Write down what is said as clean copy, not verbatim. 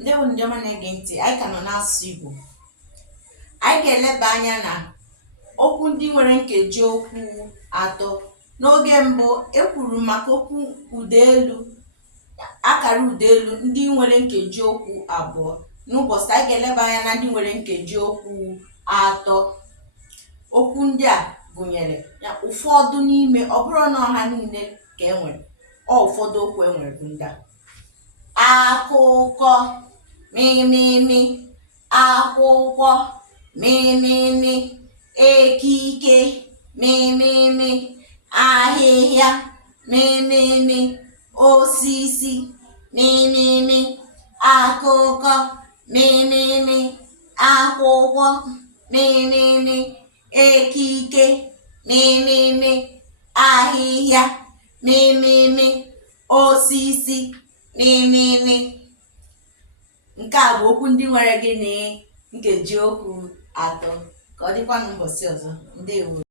Ndewo ndị ọma na-ege ntị, anyị ka nọ n'asụsụ Igbo. Anyị ga-eleba anya na okwu ndị nwere nkeji okwu atọ. N'oge mbụ, ekwuru maka okwu ụdaelu, akara ụdaelu ndị nwere nkeji okwu abụọ. N'ụbọchị anyị ga-eleba anya na ndị nwere nkeji okwu atọ. Okwu ndị a gụnyere ụfọdụ n'ime, ọ bụrụ na ọha niile ka enwere, ụfọdụ okwu enwere bụ ndị a: akụkọ, mịmịmị; akwụkwọ, mịmịmị; ekike, mịmịmị; ahịhịa, mịmịmị; osisi, mịmịmị; akụkọ, mịmịmị; akwụkwọ, mịmịmị; ekike, mịmịmị; ahịhịa, mịmịmị; osisi, mịmịmị. Nke a bụ okwu ndị nwere gịnị? Nkeji okwu atọ. Ka ọ dịkwa n'ụbọchị ọzọ. Ndewo.